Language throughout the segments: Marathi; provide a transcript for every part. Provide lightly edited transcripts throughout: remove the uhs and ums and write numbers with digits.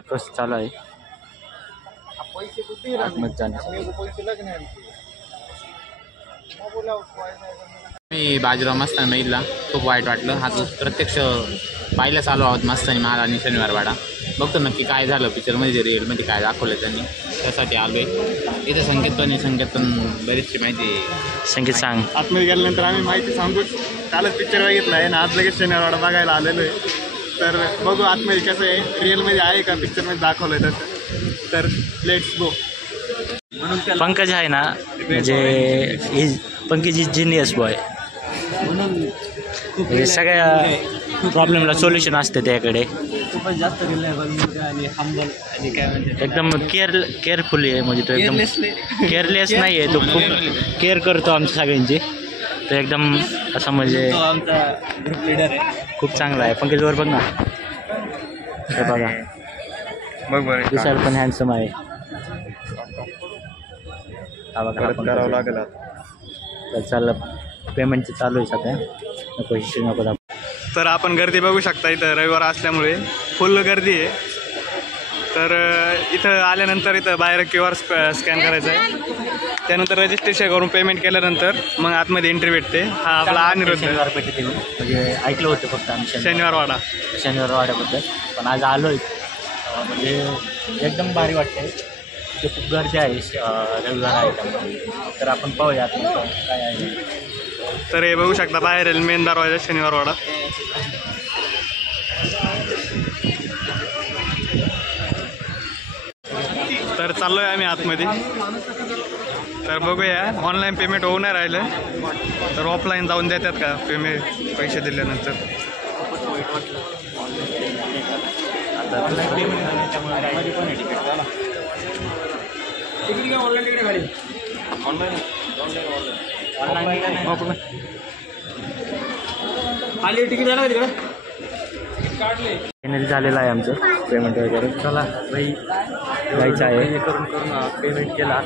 प्रोसेस चालू आहे आतमध्ये जाण्यासाठी. मी बाजीराव मस्तानी बघितला, खूप वाईट वाटलं. हा तो प्रत्यक्ष पाहिलाच आलो आहोत मस्तानी महाल आणि शनिवारवाडा. बघतो नक्की काय झालं पिक्चरमध्ये, रिअलमध्ये काय दाखवलं त्यांनी, त्यासाठी आलो आहे. इथं संकेत पण बरीचशी माहिती. संगीत सांग. आतमध्ये गेल्यानंतर आम्ही माहिती सांगू. कालच पिक्चर बघितला आहे ना, आज लगेच शनिवारवाडा बघायला आलेलो आहे. तर बघू आतमध्ये कसं आहे, रिअलमध्ये आहे का पिक्चरमध्ये दाखवलं आहे तसं. तर लेट्स गो. पंकज आहे ना, म्हणजे पंकज इज जिनियस बॉय. म्हणजे सगळ्या प्रॉब्लेमला सोल्युशन असते त्याकडे. खूपच जास्त आणि हंबल आणि काय म्हणते एकदम केअरफुली आहे. म्हणजे तो एकदम केअरलेस नाही आहे, तो खूप केअर करतो आमच्या सगळ्यांची. तो एकदम असं म्हणजे आमचा ग्रुप लीडर आहे. खूप चांगला आहे. पंकजवर बघ ना, हे बघा बघ बरं दिसायला पण हँडसम आहे. हा बघा करावं लागेल. तर चाललं पेमेंटचं चालू आहे सध्या. नको हिस्ट्री नको दाखवू. तर आपण गर्दी बघू शकता. इथं रविवार असल्यामुळे फुल गर्दी आहे. तर इथं आल्यानंतर इथं बाहेर QR स्कॅन करायचं आहे. त्यानंतर रजिस्ट्रेशन करून पेमेंट केल्यानंतर मग आतमध्ये एंट्री भेटते. हा आपला अनिरुद्ध शनिवार पेठेत येऊन म्हणजे ऐकलं होतं फक्त आम्ही शनिवारवाडा. शनिवारवाड्याबद्दल, पण आज आलो आहे. म्हणजे एकदम भारी वाटतं आहे. तिथे खूप गर्दी आहे, रविवार आहे त्यामुळे. तर आपण पाहूया काय आहे. तर हे बघू शकता बाहेर मेन दरवाजा शनिवारवाडा. तर चाललोय आम्ही आतमध्ये. तर बघूया, ऑनलाईन पेमेंट होऊ नाही राहिलं तर ऑफलाईन जाऊन देतात का पेमेंट पैसे दिल्यानंतर. फायनली झालेलं आहे आमचं पेमेंट वगैरे. चला भाई जायचं आहे. करून पेमेंट केला.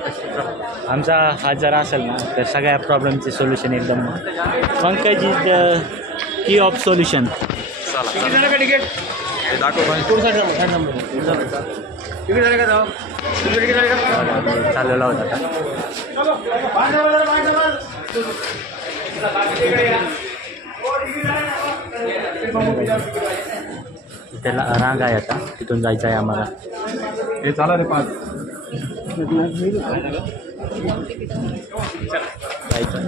आमचा हा जर असेल ना तर सगळ्या प्रॉब्लेमचे सोल्युशन एकदम. Pankaj is the key of solution. चाललेला होता आता. त्याला रांग आहे आता, तिथून जायचं आहे आम्हाला. हे चाला रे 5 जायचं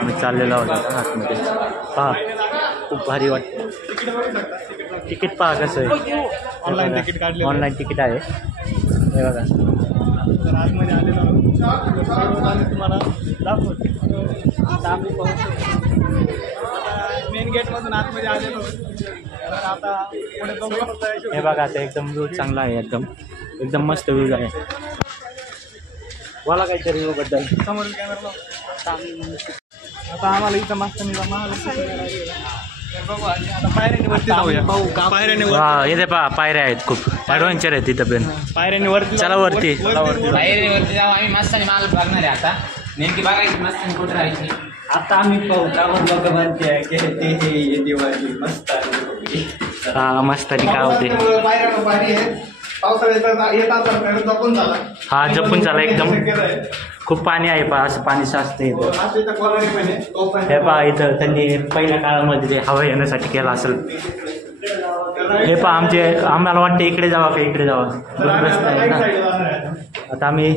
आम्ही चाललेला होता आता आतमध्ये. पहा खूप भारी वाटतं. तिकीट पहा कसं आहे. ऑनलाईन तिकीट काढले. ऑनलाईन तिकीट आहे हे बघा. तर आतमध्ये आलेलो आम्ही तुम्हाला दाखवतो. आता आम्ही मेन गेटमधून आतमध्ये आलेलो. तर आता पुढे बघू. हे बघा आता एकदम व्ह्यू चांगला आहे. एकदम मस्त व्ह्यूज आहे. बोला काहीतरी व्ह्यू बद्दल. समोर कॅमेरा. आता आम्हाला इथं मस्त बघू. आता पायऱ्यांनी वरती जाऊया. पायऱ्यांनी इथे पहा पायऱ्या आहेत, खूप ॲडव्हेंचर आहे तिथं पण. पायऱ्यांनी वरती चला वरती. वरती जाऊ. आम्ही मस्तानी महाल बघणार आहे आता. नेमकी बघायची मस्तानी कुठे राहायची. आता आम्ही पाहू का लोक म्हणते की ते दिवाळी मस्त आहे. हा मस्त आणि काय होते. हा जपून झाला एकदम. खूप पाणी आहे पहा, असं पाणी साचते. हे पहा इथं त्यांनी पहिल्या काळामध्ये ते हवा येण्यासाठी केलं असेल. हे पहा आम्हाला वाटतं इकडे जावा का इकडे जावा. रस्ता आहे ना. आता आम्ही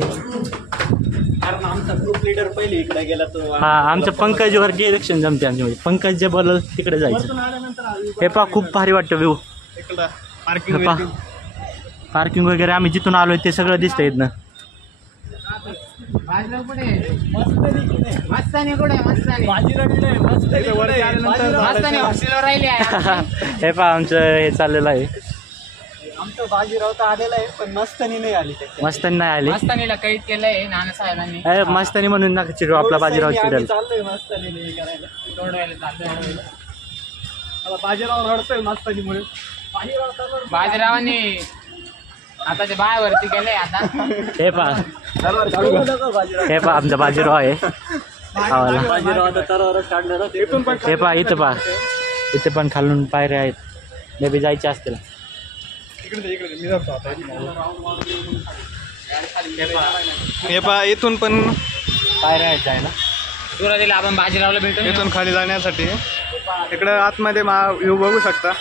आमचा ग्रुप लीडर पहिले इकडे गेला तो. हा आमचं पंकजवर डिरेक्शन जमते आमच्यामध्ये. पंकज जे बोलल तिकडे जायचं. हे पहा खूप भारी वाटतं व्ह्यू. पार्किंग वगैरे आम्ही जिथून आलोय ते सगळं दिसतं इथनं. हे पहा आमचं हे चाललेलं आहे. आमचं बाजीराव तर आलेला आहे पण मस्तानी नाही आली. मस्तानी नाही आली. मस्तानीला कैद केलंय नानासाहेबांनी. मस्तानी म्हणून ना चिडू आपला बाजीराव चिडल. चाललोय मस्तानी नाही करायला. सोडवायला चाललंय. बाजीराव रडतोय मस्तानीमुळे. बाजीरावांनी आता ते बायावरती गेले आता. हे पहा आमचा बाजीराव आहे. हवाला. हे पहा इथं पहा, इथे पण खालून पायऱ्या आहेत, मे बी जायचे असतील. हे पहा इथून पण पायऱ्या आहेत जायला. सुरुवातीला आपण बाजीरावला भेटू. इथून खाली जाण्यासाठी इकडं आतमध्ये व्ह्यू बघू शकता.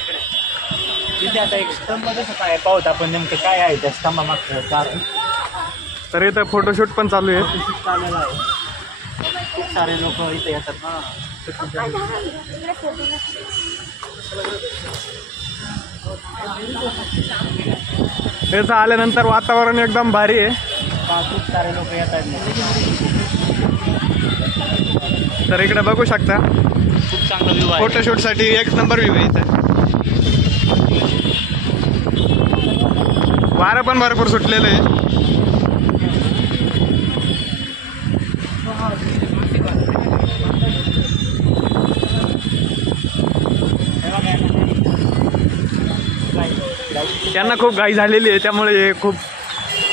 तिथे आता एक स्तंभ कसं काय पाहत आपण नेमकं काय आहे त्या स्तंभामागचं कारण. तर इथं फोटोशूट पण चालू आहे. चाललेलं आहे, खूप सारे लोक इथे येतात ना. इथं आल्यानंतर वातावरण एकदम भारी आहे. खूप सारे लोक येतात. तर इकडे बघू शकता खूप चांगला व्ह्यू आहे. फोटोशूटसाठी एक नंबर व्ह्यू आहे इथं. वारं पण भरपूर सुटलेलं आहे. त्यांना खूप घाई झालेली आहे, त्यामुळे खूप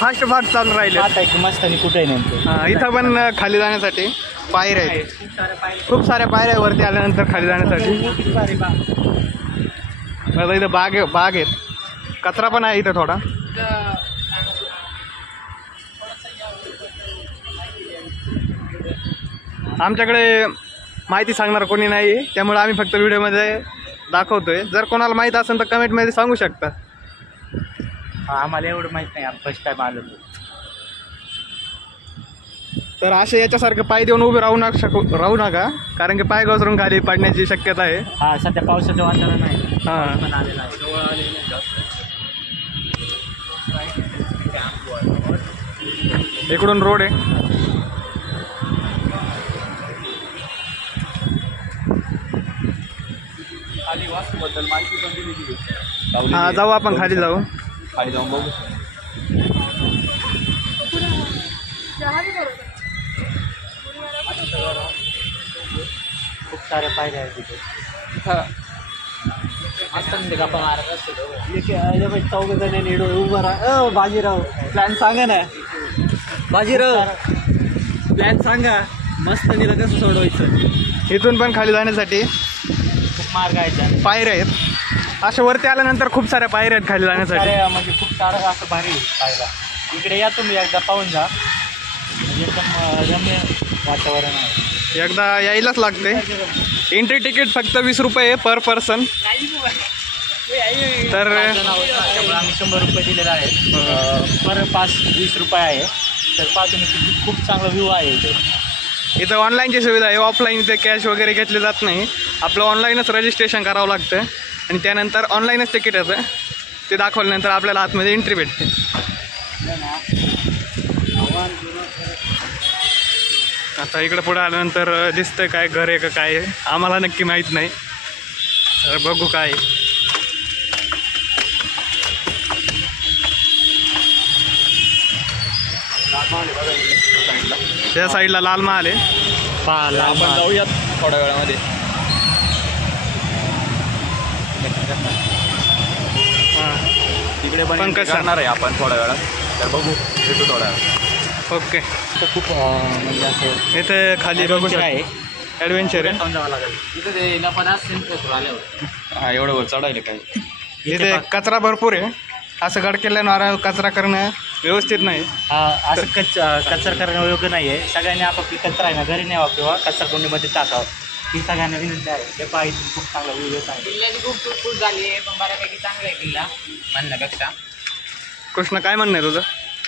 फास्ट चालून राहिले. आता एक मस्त आणि कुठे नेमकं इथं पण खाली जाण्यासाठी पायऱ्या आहेत. खूप साऱ्या पायऱ्या वरती आल्यानंतर खाली जाण्यासाठी. आता इथं बाग आहेत, कचरा पण आहे इथं थोडा. आमच्याकडे माहिती सांगणार कोणी नाही, त्यामुळे आम्ही फक्त व्हिडिओमध्ये दाखवतोय. जर कोणाला माहीत असेल तर कमेंटमध्ये सांगू शकता. आम्हाला एवढं माहित नाही, फर्स्ट टाइम आलो. तर असे याच्यासारखं पाय देऊन उभे राहू नका, कारण की पाय घसरून खाली पडण्याची शक्यता आहे. हा, सध्या पावसाचं वातावरण आहे. हां, पण आलेला आहे. इकडून रोड आहे. वास्तूबद्दल माहिती पण दिली. हां, जाऊ आपण खाली जाऊ. खाली जाऊन बघू. खूप सारे पायऱ्या आहेत तिथे. मस्त म्हणजे गप्पा मारत असतो. चौघ जण उभं राहा. बाजीराव प्लॅन सांगा ना. बाजीराव प्लॅन सांगा. मस्त नीला कसं सोडवायचं. इथून पण खाली जाण्यासाठी खूप मार्ग आहेत. पायऱ्या आहेत. अशा वरती आल्यानंतर खूप साऱ्या पायऱ्या आहेत खाली जाण्यासाठी. म्हणजे खूप सारं असं भारी पाहायला. इकडे या तुम्ही एकदा पाहून जा, म्हणजे एकदम रम्य वातावरण आहे. एकदा यायलाच लागते. एंट्री तिकीट फक्त 20 रुपये पर पर्सन. तर त्यामुळे आम्ही 100 रुपये दिलेला आहे. पर पास 20 रुपये आहे. तर पहा तुम्ही किती खूप चांगला व्ह्यू आहे इथे. इथं ऑनलाईनची सुविधा आहे. ऑफलाईन इथे कॅश वगैरे घेतले जात नाही. आपलं ऑनलाईनच रजिस्ट्रेशन करावं लागतं आणि त्यानंतर ऑनलाईनच तिकीट येतं. ते दाखवल्यानंतर आपल्याला आतमध्ये एंट्री भेटते. आता इकडं पुढे आल्यानंतर दिसतंय काय घर आहे का काय आहे, आम्हाला नक्की माहीत नाही. तर बघू काय. त्या साईडला लाल महाल आहे. आपण जाऊयात थोड्या वेळामध्ये. हां, तिकडे पण पण कसं? करणार आहे आपण थोड्या वेळात. तर बघू, भेटू थोड्या वेळात. ओके. तर खूप म्हणजे असं इथे खाली बघू adventure आहे. ॲडव्हेंचर आहे. समजावं लागेल. इथं ते लपणास आल्यावर हा, एवढं वर चढायला काय. इथे कचरा भरपूर आहे. असं गड केल्यानं कचरा करणं व्यवस्थित नाही. असं कचरा करणं योग्य नाही आहे. सगळ्यांनी आपापली कचरा आहे ना घरी न्यावा किंवा कचरा कुंडीमध्ये टाकावं, ही सगळ्यांना विनंती आहे. ते पाहिजे खूप चांगला व्ह्यू येत आहे. किल्ल्याची खूप तुटफूट झाली आहे, पण बऱ्यापैकी चांगला आहे किल्ला म्हणण्यापेक्षा. कृष्ण काय म्हणणं आहे तुझं?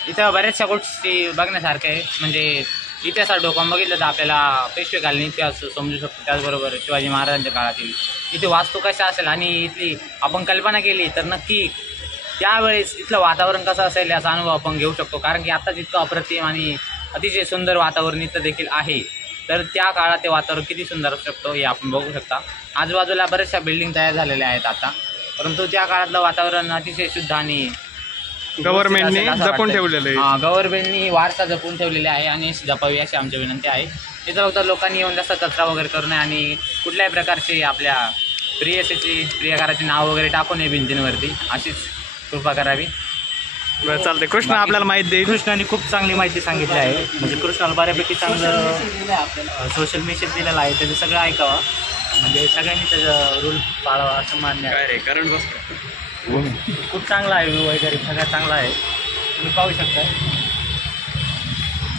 इथं बऱ्याचशा गोष्टी बघण्यासारख्या आहे. म्हणजे इतिहासात डोकावून बघितलं तर आपल्याला पेशवेकालीन इतिहास समजू शकतो. त्याचबरोबर शिवाजी महाराजांच्या काळातील इथे वास्तू कशा असेल आणि इथली आपण कल्पना केली तर नक्की त्यावेळेस इथलं वातावरण कसं असेल याचा अनुभव आपण घेऊ शकतो. कारण की आत्ताच इतकं अप्रतिम आणि अतिशय सुंदर वातावरण इथं देखील आहे. तर त्या काळात ते वातावरण किती सुंदर असू शकतो हे आपण बघू शकता. आजूबाजूला बऱ्याचशा बिल्डिंग तयार झालेल्या आहेत आता, परंतु त्या काळातलं वातावरण अतिशय शुद्ध आणि गव्हर्नमेंटने जपून ठेवलेलं आहे. गव्हर्नमेंटनी वारसा जपून ठेवलेला आहे आणि जपावी अशी आमची विनंती आहे. इथं फक्त लोकांनी येऊन जास्त कचरा वगैरे करू नये आणि कुठल्याही प्रकारचे आपल्या प्रियकाराचे नाव वगैरे टाकू नये भिंतींवरती, अशीच कृपा करावी. बरं चालतंय. कृष्ण आपल्याला माहिती देईल. कृष्णाने खूप चांगली माहिती सांगितली आहे. म्हणजे कृष्णाला बऱ्यापैकी चांगलं सोशल मेसेज दिलेला आहे. त्याचं सगळं ऐकावं, म्हणजे सगळ्यांनी त्याचं रूल पाळावा असं मान्य आहे. रे करंट बसतो. खूप चांगला आहे, व्ह्यू वगैरे सगळं चांगला आहे, तुम्ही पाहू शकता.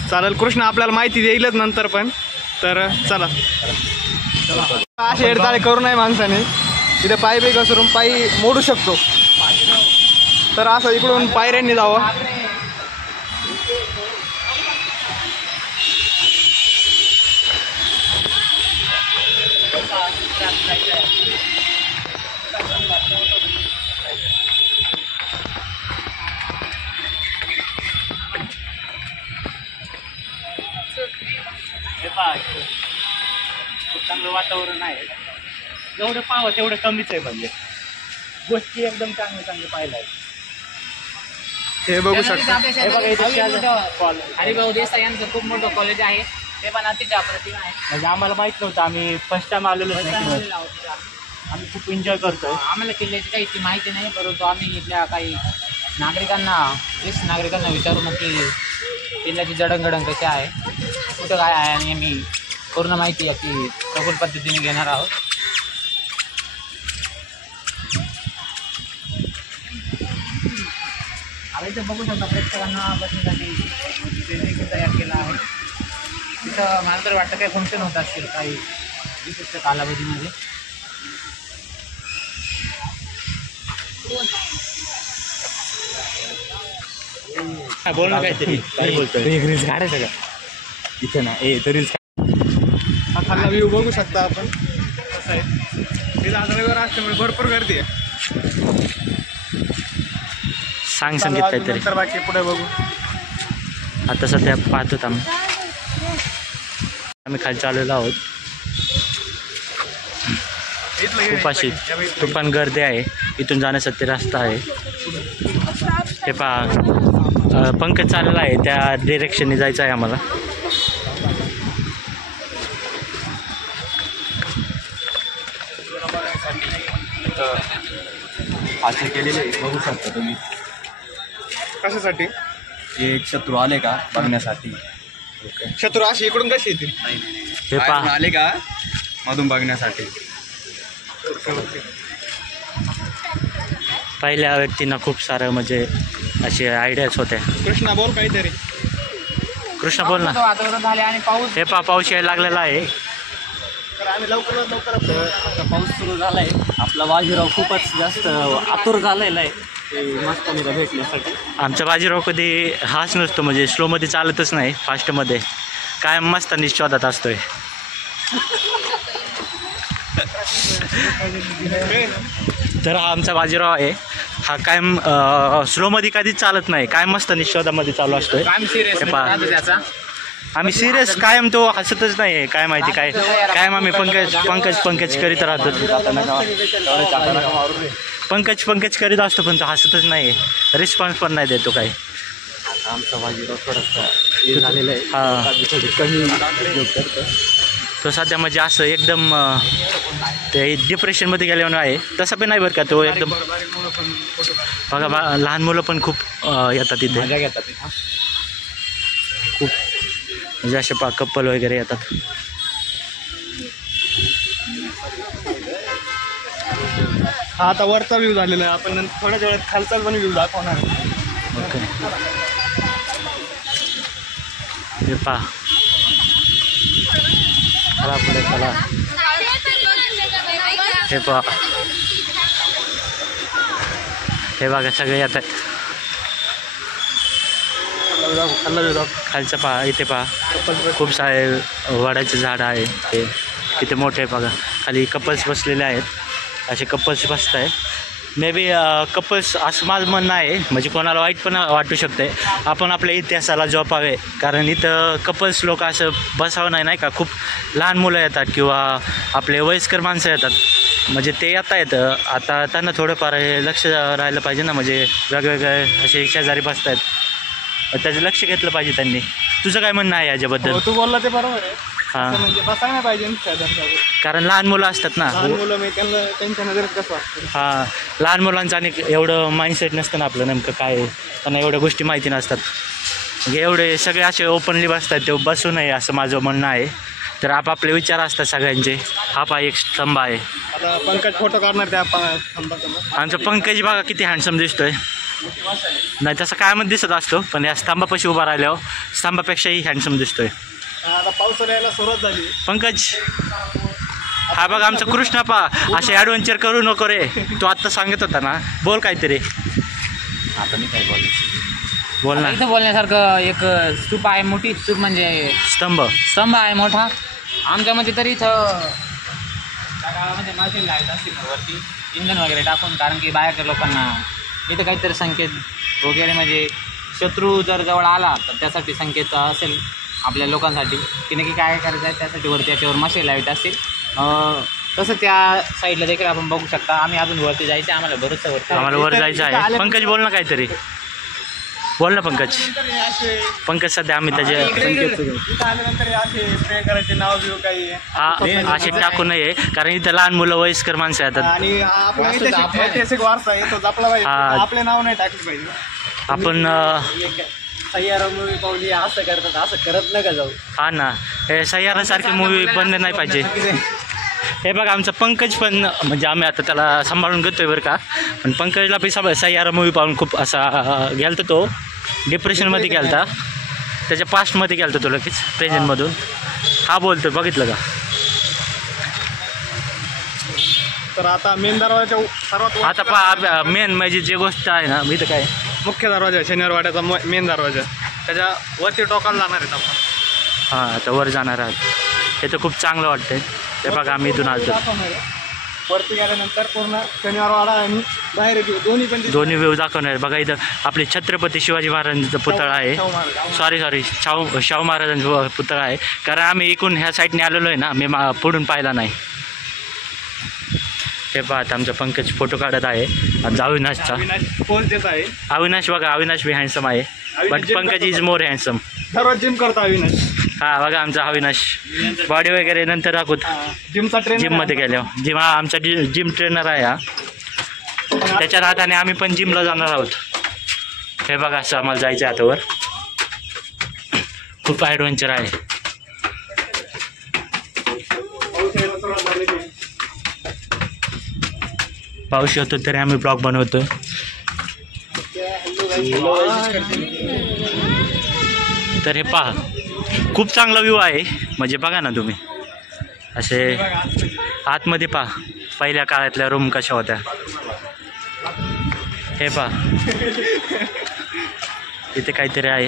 चालेल, कृष्ण आपल्याला माहिती देईलच नंतर पण. तर चला, असे एडताळे करू नये माणसाने. तिथे पाय बी घसरून पायी मोडू शकतो. तर असं इकडून पायऱ्यांनी जावं. हे पहा, खूप चांगलं वातावरण आहे. जेवढं पाहावं तेवढं कमीच आहे. म्हणजे गोष्टी एकदम चांगल्या पाहिलं आहे. हे बघू शकता. हे बघा, इथे हरिभाऊ देसाई यांचं खूप मोठं कॉलेज आहे. ते पण अतिशय अप्रतिम आहे. म्हणजे आम्हाला माहित नव्हतं, आम्ही फर्स्ट टाइम आलेलो नाही. आम्ही खूप एन्जॉय करतोय. आम्हाला किल्ल्याची काही ती माहिती नाही, परंतु आम्ही इथल्या काही नागरिकांना, ज्येष्ठ नागरिकांना विचारून की किल्ल्याची जडणघडण कशी आहे, कुठं काय आहे, आणि आम्ही पूर्ण माहिती आहे की सखोल पद्धतीने घेणार आहोत. आता इथे बघू शकता प्रेक्षकांना बसण्यासाठी तयार केला आहे. तिथं मला तर वाटतं काही फंक्शन होत असतील काही विशिष्ट कालावधीमध्ये. बोल ना काहीतरी. काय बोलतोय? रील्स काढायचं का इथं ना? तर रील्स हा खाल्ला व्ह्यू बघू शकता आपण. कसं आहे, तिथं आज रविवार असल्यामुळे भरपूर गर्दी आहे. सांग संगीत काहीतरी. नंतर बाकी पुढे बघू. आता सध्या पाहतो आम्ही खाली चाललेलो आहोत. खूप अशी तुफान गर्दी आहे. इथून जाण्यासाठी रस्ता आहे. हे पहा, पंकज चाललेला आहे, त्या डिरेक्शनने जायचं आहे आम्हाला. असे केलेले बघू शकता तुम्ही. कशासाठी? हे शत्रू आले का बघण्यासाठी. शत्रू अशी इकडून कशी येतील? हे पहा, आले का मधून बघण्यासाठी. पहिल्या व्यक्तींना खूप सारं म्हणजे असे आयडियाज होत्या. कृष्णा बोल काहीतरी. कृष्ण बोल ना. वातावरण झाले आणि पाऊस हे पहा, पाऊस यायला लागलेला आहे. तर आम्ही लवकर आता पाऊस सुरू झाला आहे. आपला बाजीराव खूपच जास्त आतुर झालेला आहे ते मस्तानीला भेटण्यासाठी. आमचा बाजीराव कधी हाच नसतो, म्हणजे स्लोमध्ये चालतच नाही, फास्टमध्ये कायम मस्तानी शोधात असतोय. तर हा आमचा बाजीराव आहे. हा कायम स्लोमध्ये कधीच चालत नाही, कायम मस्तानी शोधामध्ये चालू असतोय. सिरियस हे पहा, त्याचा आम्ही सिरियस कायम, तो हसतच नाही. काय माहिती काय कायम आम्ही पंकज करीत राहतो. पंकज करीत असतो, पण तो हसतच नाही, रिस्पॉन्स पण नाही देतो काही. आमचा बाजीराव थोडासा हे झालेला आहे. हा, कमी उद्योग करतो. तो सध्या म्हणजे असं एकदम ते डिप्रेशनमध्ये गेल्यावर आहे. तसं पण नाही बरं का, तो एकदम बघा, लहान मुलं पण खूप येतात तिथे. मजा घेतात. खूप म्हणजे असे कपल वगैरे येतात. हा आता वरचा व्ह्यू झालेला आहे. आपण थोड्याच वेळात खालचा पण व्ह्यू दाखवणार. ओके, हे पहा, चला पुढे चला. हे पहा, हे बघा सगळे येतात. खालचं पहा, इथे पहा खूप सारे वडाचे झाड आहे. ते किती मोठे आहे बघा. खाली कपल्स बसलेले आहेत. असे कपल्स बसत आहे. मे बी कपल्स असं माझं म्हणणं आहे. म्हणजे कोणाला वाईट पण वाटू शकते. आपण आपल्या इतिहासाला जोपावे, कारण इथं कपल्स लोक असं बसावं नाही का. खूप लहान मुलं येतात किंवा आपले वयस्कर माणसं येतात. म्हणजे ते येतं आता त्यांना थोडंफार हे लक्ष राहिलं पाहिजे ना. म्हणजे वेगवेगळे असे शेजारी बसत आहेत, त्याचं लक्ष घेतलं पाहिजे त्यांनी. तुझं काय म्हणणं आहे याच्याबद्दल? तू बोलला ते बरोबर आहे. हां. असं म्हणजे बसायला नाही पाहिजे शेजारच्या. कारण लहान मुलं असतात ना. लहान मुलं मी त्यांना त्यांच्या नजरेत कसं वाटतं. हां, लहान मुलांचं आणि एवढं माइंडसेट नसतं ना आपलं नेमकं काय आहे. त्यांना एवढ्या गोष्टी माहिती नसतात. म्हणजे एवढे सगळे असे ओपनली बसतात ते बसू नये असं माझं म्हणणं आहे. तर आपापले विचार असतात सगळ्यांचे. हा पा एक स्तंभ आहे. आता पंकज फोटो काढणार त्या स्तंभासमोर. आमचा पंकज बघा किती हँडसम दिसतोय. नाही तसं कायमध्ये दिसत असतो पण या स्तंभापाशी उभा राहिल्यावर स्तंभापेक्षाही हँडसम दिसतोय. आता पावसाळा यायला सुरुवात झाली. पंकज हा बघा आमचा कृष्णापा. असे ॲडव्हेंचर करू नको रे. तू आत्ता सांगत होता ना. बोल काहीतरी. आता मी काय बोल ना. इथं बोलण्यासारखं एक स्तूप आहे, मोठी स्तूप म्हणजे स्तंभ आहे मोठा. आमच्यामध्ये तरी इथं त्या काळामध्ये माझी लाईट असतील वरती इंधन वगैरे टाकून, कारण की बाहेरच्या लोकांना इथं काहीतरी संकेत वगैरे म्हणजे शत्रू जर जवळ आला तर त्यासाठी संकेत असेल आपल्या लोकांसाठी की नक्की काय करायचं आहे, त्यासाठी वरती याच्यावर मशाल लाईट असतील. तसं त्या साईडला देखील आपण बघू शकता. आम्ही अजून वरती जायचं, आम्हाला बरंचसं वरती आम्हाला वर जायचं आहे. पंकज बोल ना काहीतरी. बोल ना पंकज. पंकज सध्या आम्ही त्याचे इथं आल्यानंतर असे स्प्रे करायचे नाव बिव काही हा असे टाकू नये कारण इथं लहान मुलं वयस्कर माणसं येतात. आणि आपला ऐतिहासिक वारसा आहे तो जपला पाहिजे. हा. आपले नाव नाही टाकले पाहिजे. आपण सय्यारा मूवी पाहून असं करतात, असं करत नका जाऊ. हा ना हे सह्यारासारखे मूवी बनले नाही पाहिजे. हे बघा आमचा पंकज पण म्हणजे आम्ही आता त्याला सांभाळून घेतोय बरं का. पण पंकजला पण सह्यारा मूवी पाहून खूप असा गेलता तो डिप्रेशनमध्ये गेलता. त्याच्या पास्टमध्ये गेलता तो लगेच प्रेझेंटमधून. हा बोलतोय बघितलं का. तर आता मेन दरवाजा सर्वात आता पहा मेन म्हणजे जी गोष्ट आहे ना इथं काय मुख्य दरवाजा शनिवार वाड्याचा मेन दरवाजा त्याच्या वरती टोकाला जाणार आहेत आपण. हां आता वर जाणार आहात. हे तर खूप चांगलं वाटतंय. ते बघा आम्ही इथून आलो. वरती गेल्यानंतर पूर्ण शनिवार वाडा आणि बाहेर दोन्ही पण दोन्ही व्ह्यू दाखवणार आहे. बघा इथं आपले छत्रपती शिवाजी महाराजांचा पुतळा आहे. सॉरी शाहू महाराजांचा पुतळा आहे. कारण आम्ही इकडून ह्या साईडने आलेलो आहे ना. मी पुढून पाहिला नाही. हे पाहत आमचा पंकज फोटो काढत आहे. आमचा अविनाशचा पोस्ट देत आहे. अविनाश बघा अविनाश बी हँडसम आहे. But Pankaj is more handsome. दररोज जिम करतो अविनाश. हा बघा आमचा अविनाश बॉडी वगैरे नंतर दाखवत जिमचा ट्रेन जिममध्ये गेल्यावर. जिम हा आमचा जिम ट्रेनर आहे हा. त्याच्या हाताने आम्ही पण जिमला जाणार आहोत. हे बघा असं आम्हाला जायचं आहे हातावर. खूप ॲडव्हेंचर आहे. पाऊस येतो तरी आम्ही ब्लॉग बनवतो. तर हे पहा खूप चांगला व्ह्यू आहे. म्हणजे बघा ना तुम्ही असे आतमध्ये पहा पहिल्या काळातल्या रूम कशा होत्या. हे पहा इथे काहीतरी आहे.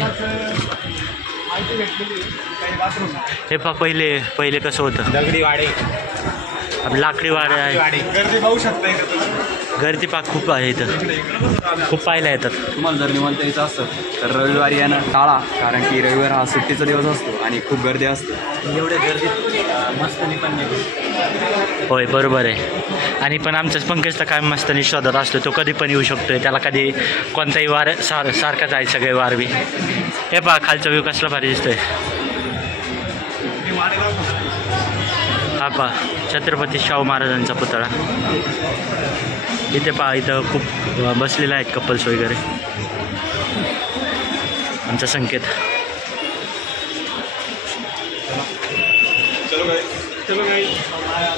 हे पहा पहिले कसं होतं. दगडी वाडे, लाकडी वाडे आहे. गर्दी पाहू शकता. गर्दी पहा खूप आहे इथं. खूप पाहायला येतात. तुम्हाला जर निवांत यायचं असतं तर रविवारी येणं टाळा, कारण की रविवार हा सुट्टीचा दिवस असतो आणि खूप गर्दी असते. एवढ्या गर्दीत मस्तनी पण नाही. होय बरोबर आहे. आणि पण आमच्याच पंकजचा काय मस्त निश्वादात असतो. तो कधी पण येऊ शकतोय. त्याला कधी कोणताही वार सारखाच आहे सगळे वार बी. हे पहा खालचा व्ह्यू कसला भारी दिसतोय. हा पहा छत्रपती शाहू महाराजांचा पुतळा. इथे पहा इथं खूप बसलेले आहेत कपल्स वगैरे. आमचा संकेत.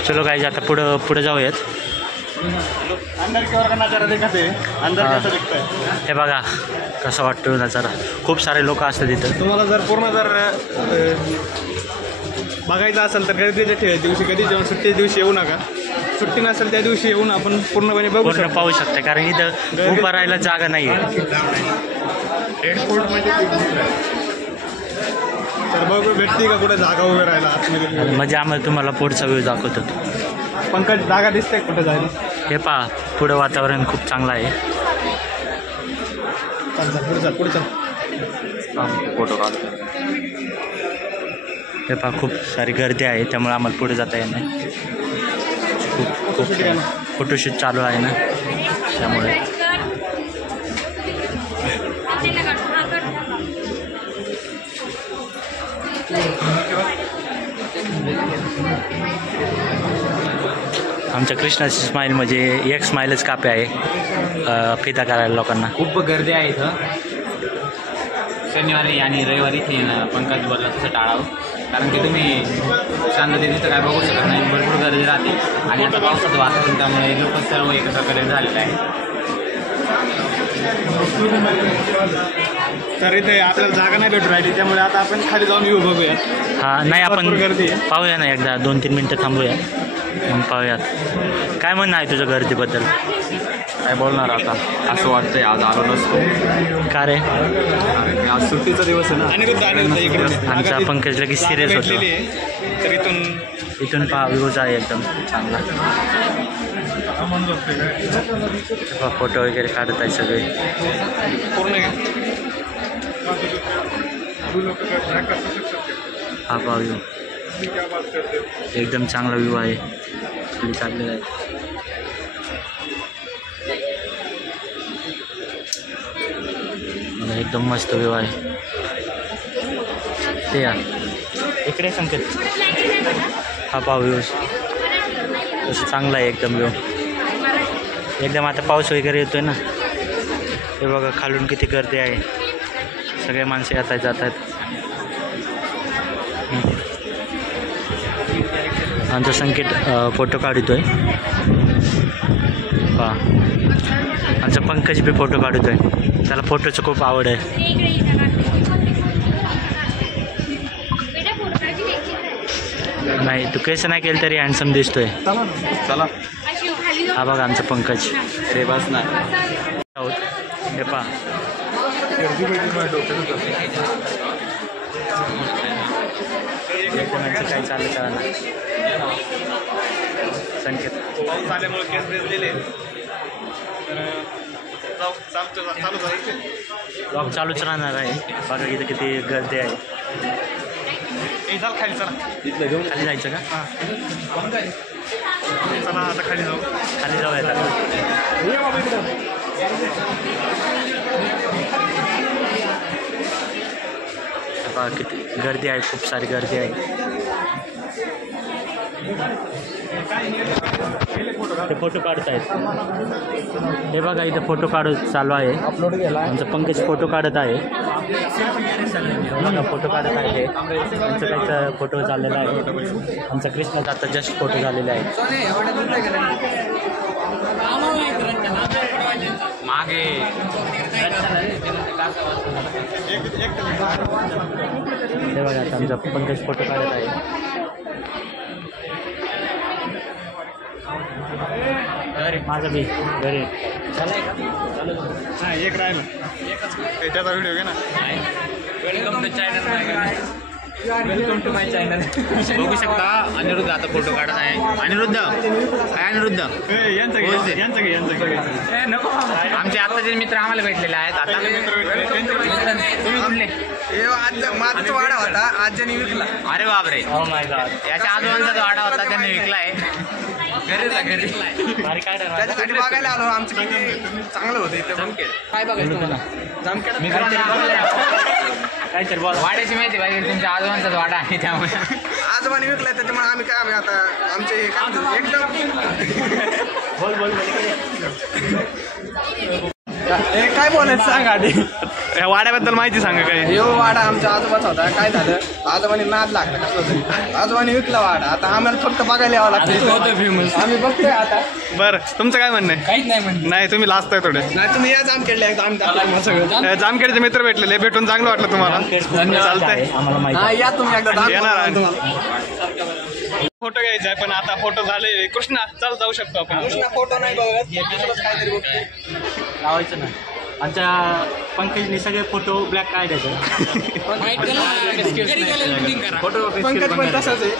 चलो गाईज आता पुढं जाऊयात. अंदर की ओर का नजारा देखत आहे. अंदर कसं दिसतंय हे बघा कसा वाटतो नजारा. खूप सारे लोक असतात इथं. तुम्हाला जर पूर्ण बघायचं असेल तर गर्दीच्या दिवशी कधी जेव्हा सुट्टी दिवशी येऊ नका. सुट्टी नसेल त्या दिवशी येऊन आपण पूर्णपणे बघू पूर्ण पाहू शकता. कारण इथं उभं राहायला जागा नाही आहे. तर बघू भेटते का कुठे जागा उभे राहायला आतमध्ये. म्हणजे आम्हाला तुम्हाला पुढचा व्ह्यू दाखवतो. पंकज जागा दिसते कुठे जायला. हे पहा पुढं वातावरण खूप चांगलं आहे. पुढचा फोटो काढ. हे पहा खूप सारी गर्दी आहे त्यामुळे आम्हाला पुढे जाता येणार. खूप फोटोशूट चालू आहे ना त्यामुळे. आमच्या कृष्णाची स्माईल म्हणजे एक स्माईलच कापे आहे फिदा करायला लोकांना. खूप गर्दी आहे इथं. शनिवारी आणि रविवारी इथे पंकज बोलला तसं टाळावं, कारण की तुम्ही शांततेत इथं काय बघू शकत नाही. भरपूर गर्दी राहते आणि आता पावसाचं वातावरण, त्यामुळे लोक सर्व एकत्र कलेक्ट झालेलं आहे. तर इथे आपल्याला जागा नाही भेटू राहिली, त्यामुळे आता आपण खाली जाऊन येऊ बघूया. हां नाही आपण भरपूर गर्दी आहे. पाहूया ना एकदा 2-3 मिनटं थांबूया मग पाहूयात. काय म्हणणं आहे तुझं गर्दीबद्दल? काय बोलणार आता, असं वाटतंय आज आलो नसतो. का रे? कारण आज सुट्टीचा दिवस आहे ना. आणि इकडे आमचा पंकज लगेच सिरियस होतो. भेटलेली आहे, तर इथून पहा व्ह्यूज आहे एकदम चांगला. फोटो वगैरे काढत आहे सगळे. पूर्ण हा पहा व्ह्यू एकदम चांगला व्ह्यू आहे. खाली काढलेला आहे. एकदम मस्त व्ह्यू आहे. ते या इकडे संकेत. हा पहा व्ह्यूज तसं चांगला आहे एकदम व्ह्यू. एकदम आता पाऊस वगैरे येतोय ना, हे बघा खालून किती गर्दी आहे. सगळे माणसं येत आहेत जात आहेत. आमचा संकेत फोटो काढतोय. हा आमचा पंकज बी फोटो काढतोय. त्याला फोटोचं खूप आवड आहे. नाही तू केस नाही केलं तरी हँडसम दिसतोय. चला हा बघा आमचा पंकज. रे बस ना. हे पहा काय चाललं कळा संकेत. पाऊस आल्यामुळे केस बेस दिले, तर ब्लॉग चालूच राहणार आहे. बघा इथं किती गर्दी आहे. चला खाली, चला इथलं घेऊन खाली जायचं का? चला आता खाली जाऊ. खाली जाऊया आता. बघा किती गर्दी आहे, खूप सारी गर्दी आहे. ते फोटो काढत आहेत. हे बघा इथं फोटो काढू चालू आहे. आमचं पंकज फोटो काढत आहे. बघा फोटो काढत आहे ते. आमचं काहीचं फोटो झालेला आहे. आमचा कृष्णाचा आता जस्ट फोटो झालेला आहे. मागे हे बघा आता आमचा पंकज फोटो काढत आहे. माझा बी घरी नाही एक राहिलं, त्याचा व्हिडिओ घे ना. Welcome to my channel. बघू शकता अनिरुद्ध आता फोटो काढत आहे. अनिरुद्ध काय अनिरुद्ध आमचे आताचे मित्र आम्हाला भेटलेले आहेत. आता तुम्ही कुठले? माझा वाडा होता, आजनी विकला. अरे बापरे, Oh my God. याच्या आजोबांचा जो वाडा होता त्यांनी विकलाय. त्याच्यासाठी बघायला आलो. आमचं किती चांगलं होतं इथे. काय बघायचं तुम्हाला? मी काय तर बोला. वाड्याची माहिती पाहिजे. तुमच्या आजोबांचा वाडा आहे त्यामुळे. आजोबाने विकलाय, त्याच्यामुळे आम्ही काय आता आमचे एकदम बोल काय बोलायचं सांगा आधी. या वाड्याबद्दल माहिती सांगा काय. यो वाडा आमच्या आजोबाचा होता. काय झालं, आजोबाने नाद लागला कसलं तरी. आजोबाने विकला वाडा. आता आम्हाला फक्त बघायला यावं लागतं. आम्ही बघतोय आता. बरं तुमचं काय म्हणणं आहे? काहीच नाही म्हणत. नाही तुम्ही लाजताय थोडे. नाही तुम्ही या जामखेडला एकदा आम्ही दाखवतो सगळं. जामखेडचे मित्र भेटलेले, भेटून चांगलं वाटलं तुम्हाला. चालतंय, आम्हाला माहिती हा आहे. या तुम्ही एकदा येणार आहे. दाखवतो तुम्हाला. फोटो घ्यायचा आहे पण आता फोटो झाले. कृष्णा चल जाऊ शकतो आपण. कृष्णा फोटो नाही बघत, दुसरंच काहीतरी बघतोय. लावायचं नाही. आमच्या पंकजने सगळे फोटो ब्लॅक काढायचे. फोटो पंकज पण तसाच आहे.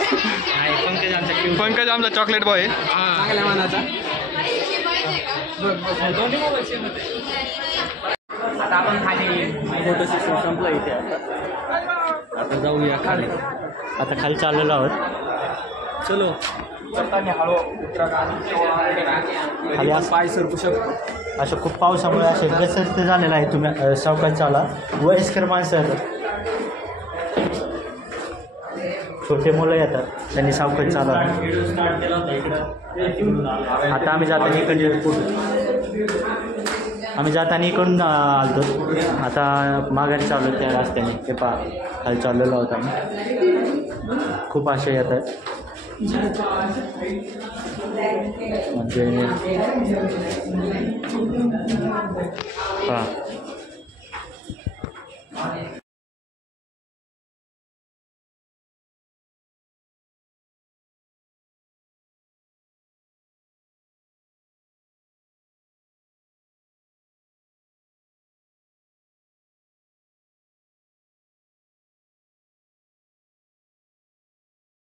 पंकज आमचा cute. पंकज आमचा चॉकलेट बॉय. चांगल्या मानाचा. आता आपण खाली फोटो सेशन संपलं इथे. आता जाऊया खाली. आता खाली चाललेलो आहोत. चलो खाली असं पाय सरकू शकतो. असं खूप पावसामुळे असे घसरते झालेलं आहे. तुम्ही सावकाश चाला. वयस्कर माणसं आहेत. छोटे मुलं येतात त्यांनी सावकाश चालवलं. आता आम्ही जाताना इकडून आलतो. आता माघारी चाललो त्या रस्त्याने. ते खाली चाललेलो आहोत आम्ही. खूप असे येतात म्हणजे